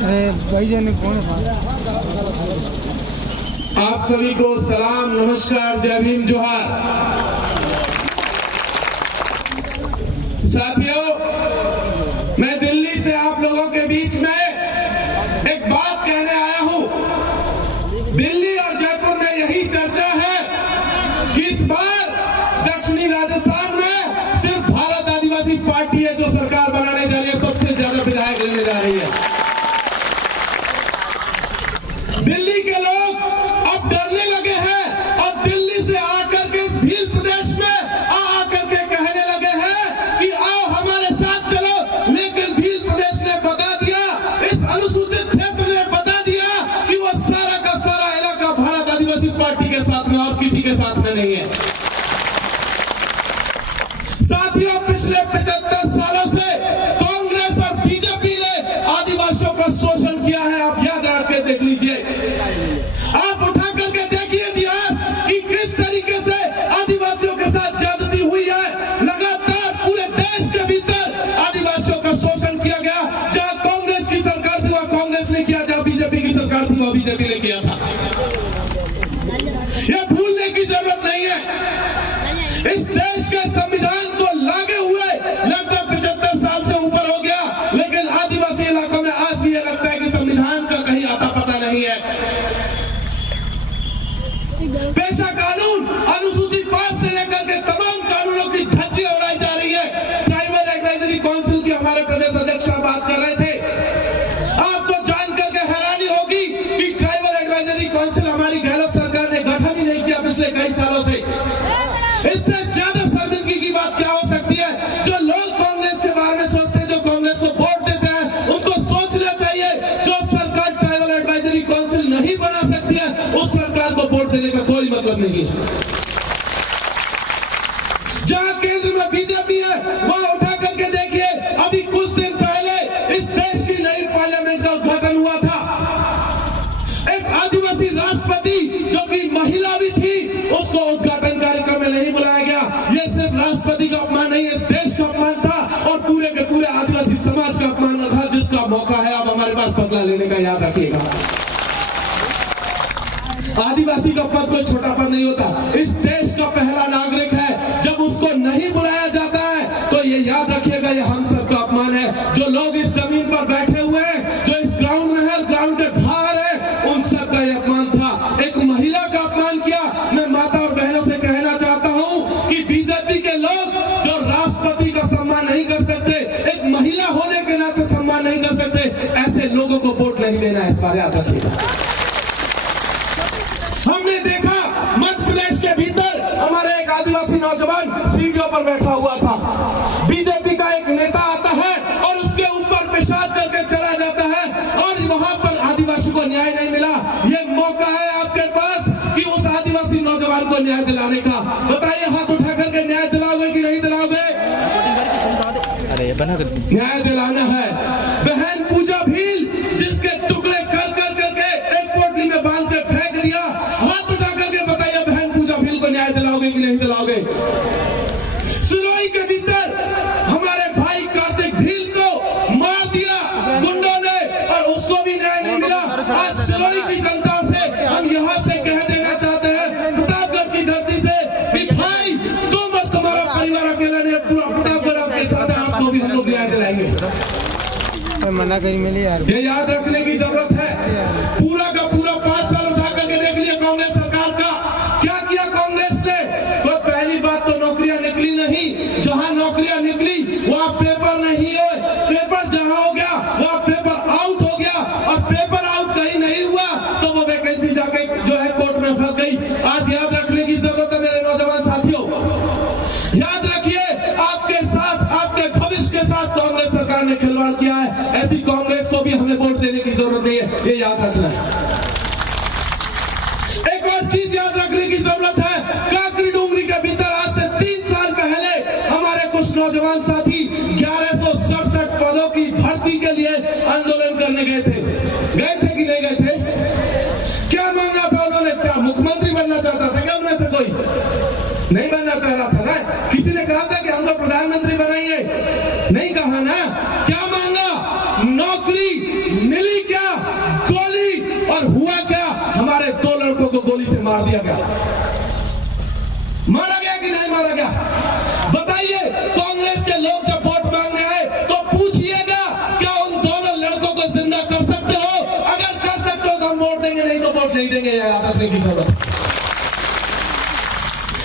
अरे भाईजान ने कौन था? आप सभी को सलाम, नमस्कार, जय भीम, जोहार। साथियों, मैं दिल्ली से आप लोगों के बीच में एक बात कहने आया हूं। दिल्ली और जयपुर में यही चर्चा है कि इस बार दक्षिणी राजस्थान में सिर्फ भारत आदिवासी पार्टी है जो सरकार बनाने जा रही है, सबसे ज्यादा विधायक लेने जा रही है। दिल्ली के लोग अब डरने लगे हैं और दिल्ली से आकर के इस भील प्रदेश में आकर के कहने लगे हैं कि आओ हमारे साथ चलो। लेकिन भील प्रदेश ने बता दिया, इस अनुसूचित क्षेत्र ने बता दिया कि वो सारा का सारा इलाका भारत आदिवासी पार्टी के साथ में और किसी के साथ में नहीं है। साथियों, पिछले 75 सालों से कांग्रेस और बीजेपी ने आदिवासियों का शोषण किया है। आप याद रख के देख लीजिए, आप उठा करके देखिए इतिहास कि किस तरीके से आदिवासियों के साथ ज्यादती हुई है। लगातार पूरे देश के भीतर आदिवासियों का शोषण किया गया। जहां कांग्रेस की सरकार थी वहां कांग्रेस ने किया, जहां बीजेपी की सरकार थी वहां बीजेपी ने किया था। यह भूलने की जरूरत नहीं है। इस देश के संविधान को लागे हुए लगभग 75 साल से ऊपर हो गया, लेकिन आदिवासी इलाकों में आज भी यह लगता है कि संविधान का कहीं आता पता नहीं है। पेशा कानून, अनुसूचित 5 से लेकर के तमाम कानूनों की धज्जियां उड़ाई जा रही है। ट्राइबल एडवाइजरी काउंसिल की हमारे प्रदेश अध्यक्ष बात कर रहे थे। आपको जानकर के हैरानी होगी कि ट्राइबल एडवाइजरी काउंसिल हमारी गहलोत सरकार ने गठन ही नहीं किया पिछले कई सालों से। इससे ज्यादा शर्मिंदगी की बात क्या हो सकती है? जो लोग कांग्रेस के बारे में सोचते हैं, जो कांग्रेस को वोट देते हैं, उनको सोचना चाहिए जो सरकार ट्राइबल एडवाइजरी काउंसिल नहीं बना सकती है, उस सरकार को वोट देने का कोई मतलब नहीं है। जहां केंद्र में बीजेपी है वहां उठा करके देखिए, अभी कुछ दिन पहले इस देश की नई पार्लियामेंट का उद्घाटन हुआ था। एक आदिवासी राष्ट्रपति जो कि महिला भी थी, उसको उद्घाटन कार्यक्रम में नहीं बुलाया गया। यह सिर्फ राष्ट्रपति का अपमान नहीं, इस देश का अपमान था और पूरे के पूरे आदिवासी समाज का अपमान था, जिसका मौका है अब हमारे पास बदला लेने का। याद रखिएगा, आदिवासी का पद कोई छोटा पद नहीं होता। इस देश का पहला नागरिक है। जब उसको नहीं बुलाया जाता है तो ये याद रखिएगा, ये हम सबका अपमान है। जो लोग इस जमीन पर बैठे हुए हैं, जो इस ग्राउंड में है, ग्राउंड के बाहर है, उन सबका ये अपमान था। एक महिला का अपमान किया। मैं माता और बहनों से कहना चाहता हूं कि बीजेपी के लोग जो राष्ट्रपति का सम्मान नहीं कर सकते, एक महिला होने के नाते सम्मान नहीं कर सकते, ऐसे लोगों को वोट नहीं देना है। इस बार याद रखिएगा। हमने देखा मध्य प्रदेश के भीतर हमारे एक आदिवासी नौजवान सीढ़ियों पर बैठा हुआ था। बीजेपी का एक नेता आता है और उसके ऊपर पेशाब करके चला जाता है और वहां पर आदिवासी को न्याय नहीं मिला। ये मौका है आपके पास कि उस आदिवासी नौजवान को न्याय दिलाने का। बताइए, हाथ उठा करके न्याय दिलाओगे कि नहीं दिलाओगे? न्याय दिलाना है। बहन पूजा भील, जिसके टुकड़े कर कर करके एक पोटली में बांध के फेंक दिया, हाथ उठा करके बताइए, बहन पूजा भील को न्याय दिलाओगे कि नहीं दिलाओगे? सिरोही के भीतर हमारे भाई कार्तिक भील को मार दिया गुंडों ने और उसको भी न्याय नहीं मिला। आज सिरोही की जनता से हम यहाँ से कह देना चाहते हैं, प्रतापगढ़ की धरती से, कि भाई तुम और तुम्हारा परिवार अकेला नहीं, पूरा प्रतापगढ़ आपके साथ है, आपको भी हम लोग न्याय दिलाएंगे। मना करी मिली यार, ये याद रखने की जरूरत है। पूरा का पूरा 5 साल उठा करके देख लिया कांग्रेस सरकार का। क्या किया कांग्रेस ने? तो पहली बात तो नौकरियां निकली नहीं। जहां नौकरियां निकली वहां पेपर नहीं हुए। पेपर जहां हो गया वहां पेपर आउट हो गया, और पेपर आउट कहीं नहीं हुआ तो वो वैकेंसी जाके जो है कोर्ट में फंस गई। आज याद रखने की जरूरत है मेरे नौजवान साथियों। याद रखिए, आपके साथ, आपके भविष्य के साथ कांग्रेस सरकार ने खिलवाड़ किया है। ऐसी कांग्रेस को भी हमें वोट देने की जरूरत नहीं है, ये याद रखना है। एक और चीज याद रखने की जरूरत है, काकरी डूंगरी के भीतर आज से 3 साल पहले हमारे कुछ नौजवान साथी 1167 पदों की भर्ती के लिए आंदोलन करने गए थे कि नहीं गए थे? क्या मांगा था उन्होंने? क्या मुख्यमंत्री बनना चाहता था क्या उनमें से कोई? नहीं बनना चाह रहा था ना। किसी ने कहा था कि हम लोग प्रधानमंत्री बनाएंगे? नहीं कहा था ना, क्या मांगा? नौकरी मिली क्या? गोली, और हुआ क्या? हमारे 2 लड़कों को गोली से मार दिया गया। मारा गया कि नहीं मारा गया? बताइए, कांग्रेस के लोग जब वोट मांगने आए तो पूछिएगा, क्या उन दोनों लड़कों को जिंदा कर सकते हो? अगर कर सकते हो तो हम वोट देंगे, नहीं तो वोट नहीं देंगे। याद रखने की जरूरत।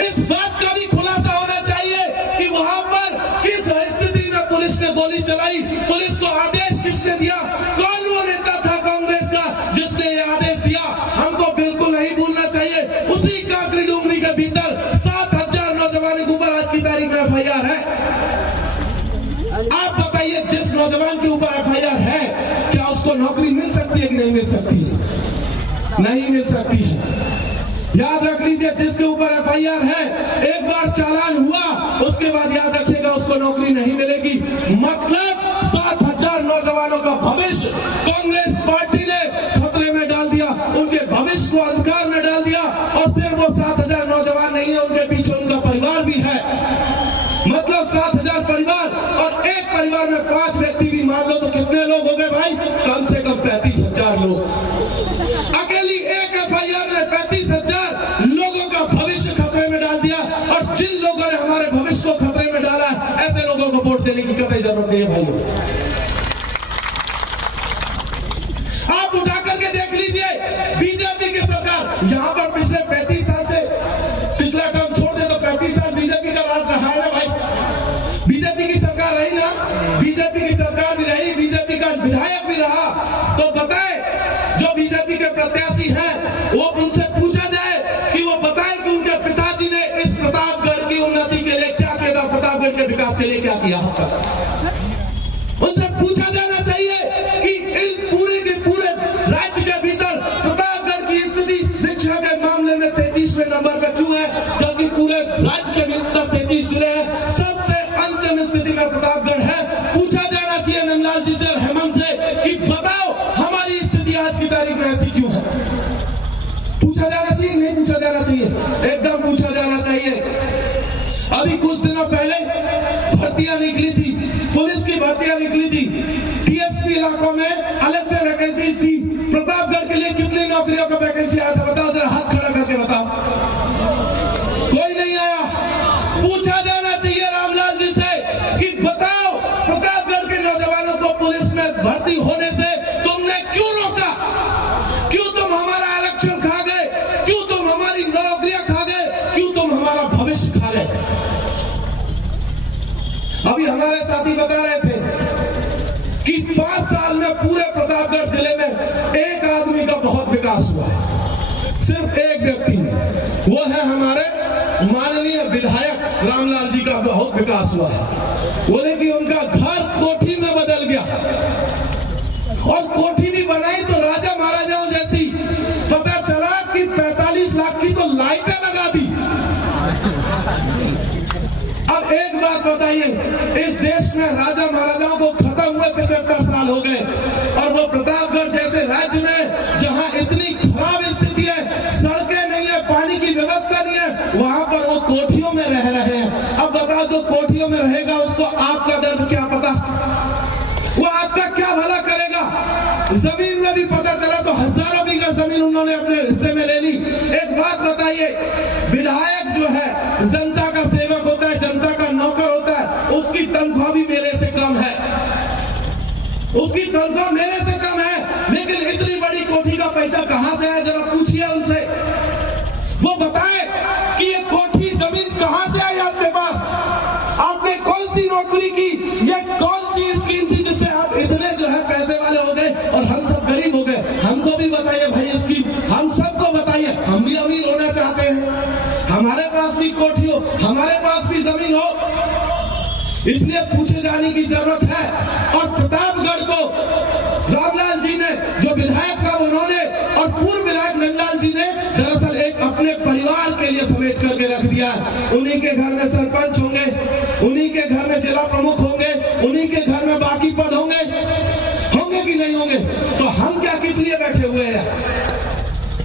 इस बात का भी खुलासा होना चाहिए कि वहां पर किस स्थिति में पुलिस ने गोली चलाई, पुलिस को आदेश किसने दिया, कौन वो नेता था कांग्रेस का जिसने ये आदेश दिया? हमको बिल्कुल नहीं भूलना चाहिए। उसी काकरी डुंगरी के भीतर 7,000 नौजवानों के ऊपर आज की तारीख में FIR है। आप बताइए, जिस नौजवान के ऊपर FIR है, क्या उसको नौकरी मिल सकती है कि नहीं मिल सकती है? नहीं मिल सकती है। याद रख लीजिए, जिसके ऊपर FIR है, एक बार चालान हुआ, उसके बाद याद रखिएगा उसको नौकरी नहीं मिलेगी। मतलब 7,000 नौजवानों का भविष्य कांग्रेस पार्टी ने खतरे में डाल दिया, उनके भविष्य को अंधकार में डाल दिया। और सिर्फ वो 7,000 नौजवान नहीं है, उनके पीछे उनका परिवार भी है। मतलब 7,000 परिवार, और एक परिवार में 5 व्यक्ति भी मान लो तो कितने लोग हो गए भाई? कम से कम 35,000 लोग। अकेली एक FIR ने 35,000 लोगों का भविष्य खतरे में डाल दिया। और जिन लोगों ने हमारे भविष्य को खतरे में डाला, ऐसे लोगों को वोट देने की कतई जरूरत नहीं है भाइयों। आप उठा करके देख लीजिए, बीजेपी की सरकार यहां पर पिछले 35 साल से, पिछला टर्म छोड़ दे तो 35 साल बीजेपी का राज रहा है ना भाई। बीजेपी की सरकार रही ना, बीजेपी की सरकार भी रही, बीजेपी का विधायक भी रहा। तो बताए, जो बीजेपी के प्रत्याशी हैं, वो उनसे पूछा जाए कि वो बताएं कि उनके पिताजी ने इस प्रतापगढ़ की उन्नति के लिए क्या किया था, प्रतापगढ़ के विकास के लिए क्या किया था। उनसे पूछा जाना चाहिए कि इन पूरे के पूरे राज्य के भीतर प्रतापगढ़ की स्थिति शिक्षा के मामले में 33वें नंबर पर क्यों है, जबकि पूरे राज्य के भीतर 33 जिले हैं, सबसे अंतिम स्थिति में प्रतापगढ़ है। पूछा जाना चाहिए नंदलाल जी से और हेमंत से कि बताओ, हमारी स्थिति आज की तारीख में ऐसी क्यों है? पूछा जाना चाहिए, नहीं पूछा जाना चाहिए? एकदम पूछा जाना चाहिए। अभी कुछ दिनों पहले भर्तियां निकली थी, पुलिस की भर्तियां निकली थी, TSP इलाकों में अलग से वैकेंसी थी। प्रतापगढ़ के लिए कितनी नौकरियों का वैकेंसी आया था? बताओ जरा, हाथ खड़ा करके बताओ। कोई नहीं आया। पूछा जाना चाहिए रामलाल जी से कि बताओ, प्रतापगढ़ के नौजवानों को पुलिस में भर्ती होने से तुमने क्यों रोका? क्यों तुम हमारा आरक्षण खा गए? क्यों तुम हमारी नौकरियां खा गए? क्यों तुम हमारा भविष्य खा गए? अभी हमारे साथी बता रहे थे कि 5 साल में पूरे प्रतापगढ़ जिले में एक आदमी का बहुत विकास हुआ है, सिर्फ एक व्यक्ति, वो है हमारे माननीय विधायक रामलाल जी का बहुत विकास हुआ है। बोले कि उनका घर कोठी में बदल गया, और कोठी भी बनाई तो राजा महाराजाओं जैसी। पता चला कि 45 लाख की तो लाइटें लगा दी। अब एक बात बताइए, इस देश में राजा महाराजाओं को खत्म हुए 75 साल हो गए, और वो प्रतापगढ़ जैसे राज्य में जहां इतनी खराब स्थिति है, सड़कें नहीं है, पानी की व्यवस्था नहीं है, वहां पर वो कोठियों में रह रहे हैं। अब बताओ, जो कोठियों में रहेगा उसको आपका दर्द क्या पता, वो आपका क्या भला करेगा? जमीन में भी पता चला तो हजारों बीघा जमीन उन्होंने अपने हिस्से में ले ली। एक बात बताइए, विधायक जो है जनता का सेवक होता है, जनता का नौकर होता है, उसकी तनख्वाह भी मेरे से कम है, उसकी तनख्वाह मेरे से कम है, लेकिन इतनी बड़ी कोठी का पैसा कहां से आया? जरा पूछिए उनसे, वो बताए कि ये कोठी जमीन कहां से आई आपके पास, आपने कौन सी नौकरी की, ये कौन सी स्कीम थी जिससे आप इतने जो है पैसे वाले हो गए और हम सब गरीब हो गए? हमको भी बताइए भाई स्कीम, हम सबको बताइए, हम भी अमीर होना चाहते हैं, हमारे पास भी कोठी हो, हमारे पास भी जमीन हो। इसलिए पूछे जाने की जरूरत है। और प्रतापगढ़ को रामलाल जी ने, जो विधायक साहब उन्होंने, और पूर्व विधायक नंदलाल जी ने दरअसल एक अपने परिवार के लिए समेट करके रख दिया। उन्हीं के घर में सरपंच होंगे, उन्हीं के घर में जिला प्रमुख होंगे, उन्हीं के घर में बाकी पद होंगे कि नहीं होंगे? तो हम क्या किस लिए बैठे हुए हैं?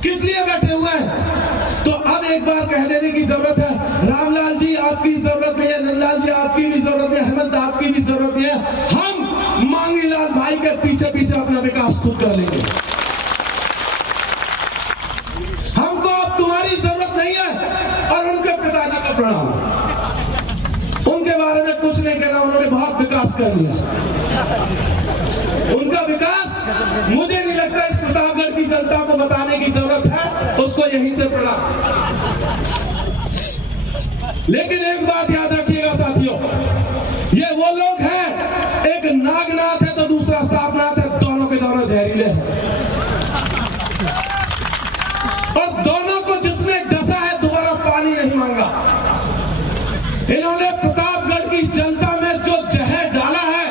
किस लिए बैठे हुए हैं? तो अब एक बार कह देने की जरूरत है, रामलाल जी आपकी जरूरत नहीं है, नंदलाल जी आपकी भी जरूरत है, हेमंत आपकी भी जरूरत नहीं है, के पीछे पीछे अपना विकास खुद कर लेंगे। हमको अब तुम्हारी जरूरत नहीं है। और उनके पिताजी का प्रणाम, उनके बारे में कुछ नहीं कहना, उन्होंने बहुत विकास कर लिया। उनका विकास मुझे नहीं लगता इस प्रतापगढ़ की जनता को बताने की जरूरत है, उसको यहीं से प्रणाम। लेकिन एक बात याद रखिएगा साथियों, ये वो लोग हैं, एक नागनाथ है तो दूसरा साफनाथ है, दोनों के दोनों जहरीले हैं। और दोनों को जिसने डसा है दोबारा पानी नहीं मांगा। इन्होंने प्रतापगढ़ की जनता में जो जहर डाला है,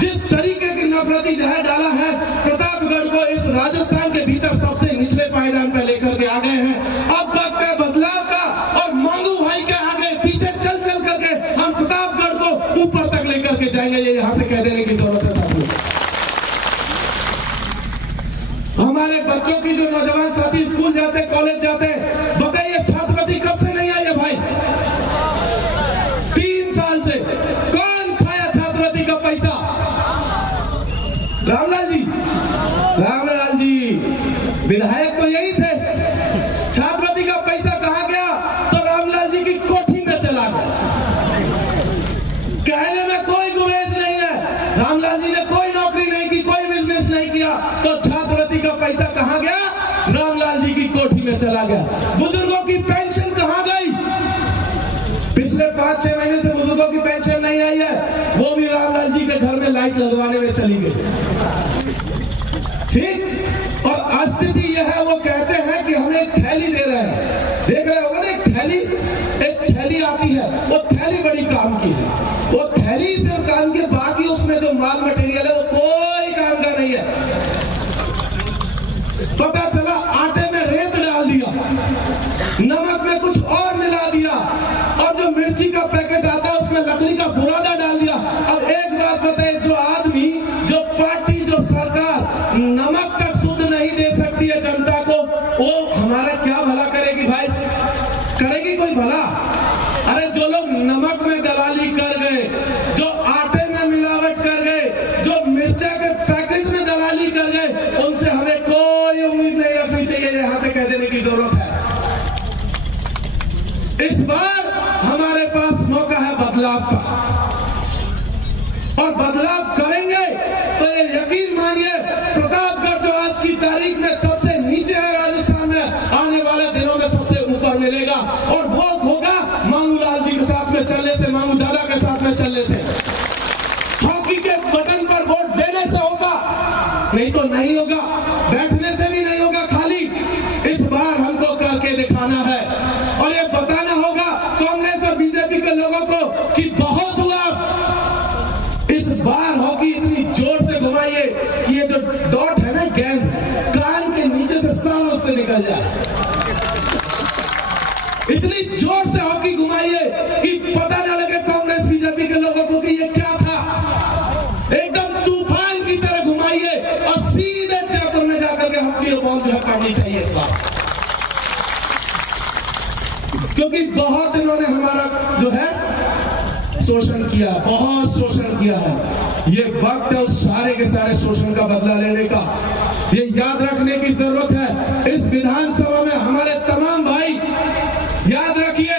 जिस तरीके की नफरती जहर डाला है, प्रतापगढ़ को इस राजस्थान के भीतर सबसे निचले पायदान पर लेकर के आ गए हैं। अब वक्त है बदलाव का, और मांगू भाई के आगे पीछे चल चल करके हम प्रतापगढ़ को ऊपर तक लेकर के जाएंगे, ये यहां से कह देने की जरूरत है साथियों। हमारे बच्चों की जो नौजवान साथी स्कूल जाते, कॉलेज जाते, बताइए छात्रवृत्ति कब से नहीं आई है भाई? 3 साल से। कौन खाया छात्रवृत्ति का पैसा? रामलाल जी विधायक तो यही थे। छात्रवृत्ति का पैसा कहां गया? तो रामलाल जी की कोठी में चला गया। कहने में कोई गुरेज नहीं है, रामलाल जी ने कोई नौकरी नहीं की, कोई बिजनेस नहीं किया, तो छात्रवृत्ति का पैसा कहां गया? रामलाल जी की कोठी में चला गया। बुजुर्गों की पेंशन कहां गई? पिछले 5-6 महीने से बुजुर्गों की पेंशन नहीं आई है, वो भी रामलाल जी के घर में लाइट लगवाने में चली गई। ठीक। और स्थिति यह है, वो कहते हैं कि हमें एक थैली दे रहे हैं, देख रहे होगा ना, एक थैली आती है, वो थैली बड़ी काम की है। वो थैली सिर्फ काम की, बाकी उसमें जो माल मटेरियल है वो कोई काम का नहीं है। पता चला आटे में रेत डाल दिया, नमक में कुछ और मिला दिया, और जो मिर्ची का पैकेट आता है उसमें लकड़ी का बुरादा डाल दिया। अब एक बात बताइए, जो आदमी, जो पार्टी, जो सरकार नमक तक शुद्ध नहीं दे सकती है जनता को, वो हमारा क्या भला करेगी भाई? करेगी कोई भला? अरे जो लोग नमक में दलाली कर गए, जो आटे में मिलावट कर गए, जो मिर्चा के पैकेट में दलाली कर गए, उनसे हमें कोई उम्मीद नहीं रखनी चाहिए, यहां से कह देने की जरूरत है। इस बार हमारे पास मौका है बदलाव का, और बदलाव करेंगे तो ये यकीन मानिए, प्रतापगढ़ जो आज की तारीख में सबसे नीचे है राजस्थान में, आने वाले दिनों में सबसे ऊपर मिलेगा। और वो होगा मांगू लाल जी के साथ में चलने से, मांगू दादा के साथ में चलने से। हॉकी के बटन पर वोट देने से होगा, नहीं तो नहीं होगा, बैठने से भी नहीं होगा खाली। इस बार हमको करके दिखाना है, और ये बताना होगा कांग्रेस और बीजेपी के लोगों को कि बहुत हुआ। इस बार हॉकी इतनी जोर से घुमाइए कि ये जो डॉट है ना, गेंद कान के नीचे से सालों से निकल जाए। इतनी जोर से हॉकी घुमाइए कि पता न लगे कांग्रेस बीजेपी के लोगों को कि ये क्या था। एकदम तूफान की तरह घुमाइए, और सीधे जयपुर में जाकर के हॉकी बॉल जो है पड़नी चाहिए इस बार, क्योंकि बहुत इन्होंने हमारा जो है शोषण किया, बहुत शोषण किया है। ये वक्त है उस सारे के सारे शोषण का बदला लेने का। ये याद रखने की जरूरत है। इस विधानसभा में हमारे तमाम भाई याद रखिए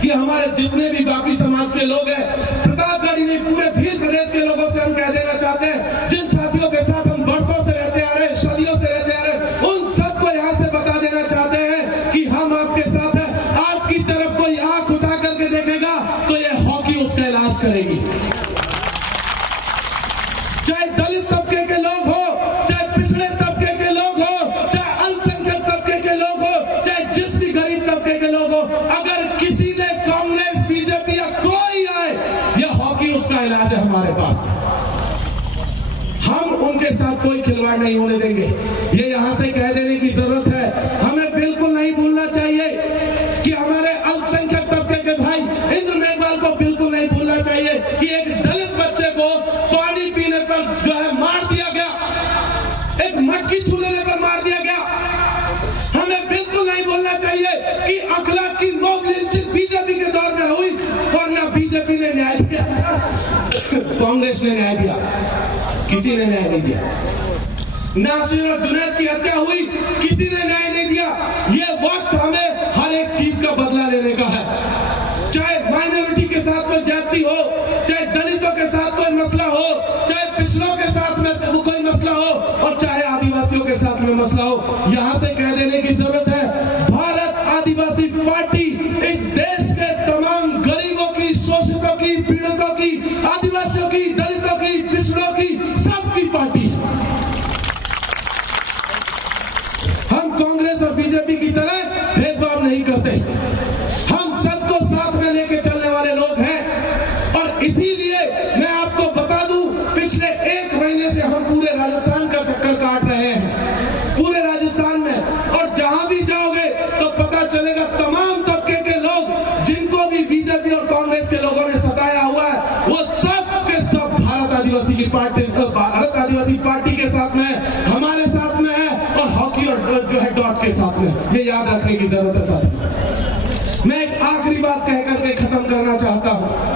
कि हमारे जितने भी बाकी समाज के लोग हैं, प्रतापगढ़ नहीं पूरे भील प्रदेश के लोगों से हम कह देना चाहते हैं, जिन साथियों के साथ हम वर्षों से रहते आ रहे, सदियों से रहते आ रहे, उन सबको यहां से बता देना चाहते हैं कि हम आपके साथ हैं। आपकी तरफ कोई आंख उठा करके देखेगा तो ये हॉकी उसका इलाज करेगी। चाहे दलित तबके के लोग हो, चाहे पिछड़े तबके के लोग हो, चाहे अल्पसंख्यक तबके के लोग हो, चाहे जिस भी गरीब तबके के लोग हो, अगर किसी ने कांग्रेस, बीजेपी या कोई आए, यह हॉकी उसका इलाज है हमारे पास। हम उनके साथ कोई खिलवाड़ नहीं होने देंगे, ये यहां से कह देने की जरूरत है। हमें बिल्कुल नहीं भूलना चाहिए कि हमारे अल्पसंख्यक तबके के भाई इंद्र मेघवाल को बिल्कुल नहीं भूलना चाहिए कि एक दलित बच्चे को पानी पीने पर जो है मार दिया गया, एक मटकी छूने पर मार दिया गया। हमें बिल्कुल नहीं बोलना चाहिए कि अखलाक की मॉब लिंचिंग बीजेपी के दौर में हुई, वरना बीजेपी ने न्याय दिया, कांग्रेस ने न्याय दिया। किसी ने न्याय नहीं दिया। नासिर और जुनैद की हत्या हुई, किसी ने न्याय नहीं दिया। ये वक्त हमें हर एक चीज का बदला लेने का है। चाहे माइनॉरिटी के साथ कोई जाति हो, चाहे दलितों के साथ कोई मसला हो, चाहे पिछड़ों के साथ में कोई मसला हो, और चाहे आदिवासियों के साथ में मसला हो। यहां से कह देने की जरूरत है, भारत आदिवासी पार्टी इस देश के तमाम गरीबों की, शोषितों की, पीड़ितों की, आदिवासियों की, दलितों की, पिछड़ों की, सबकी पार्टी है। हम कांग्रेस और बीजेपी की तरह भेदभाव नहीं करते। हम सबको साथ में लेके चलने वाले लोग हैं। और इसीलिए मैं आपको बता दूं, पिछले 1 महीने से हम पूरे राजस्थान का चक्कर काट रहे हैं, पूरे राजस्थान में। और जहां भी जाओगे तो पता चलेगा तमाम तबके के लोग जिनको भी बीजेपी और कांग्रेस के लोगों ने सताया हुआ है, वो सब के सब भारत आदिवासी की पार्टी, भारत आदिवासी पार्टी के साथ में है, हमारे साथ में है, और हॉकी और जो है डॉट के साथ में। ये याद रखने की जरूरत है साथियों। मैं एक आखिरी बात कह करके खत्म करना चाहता हूं।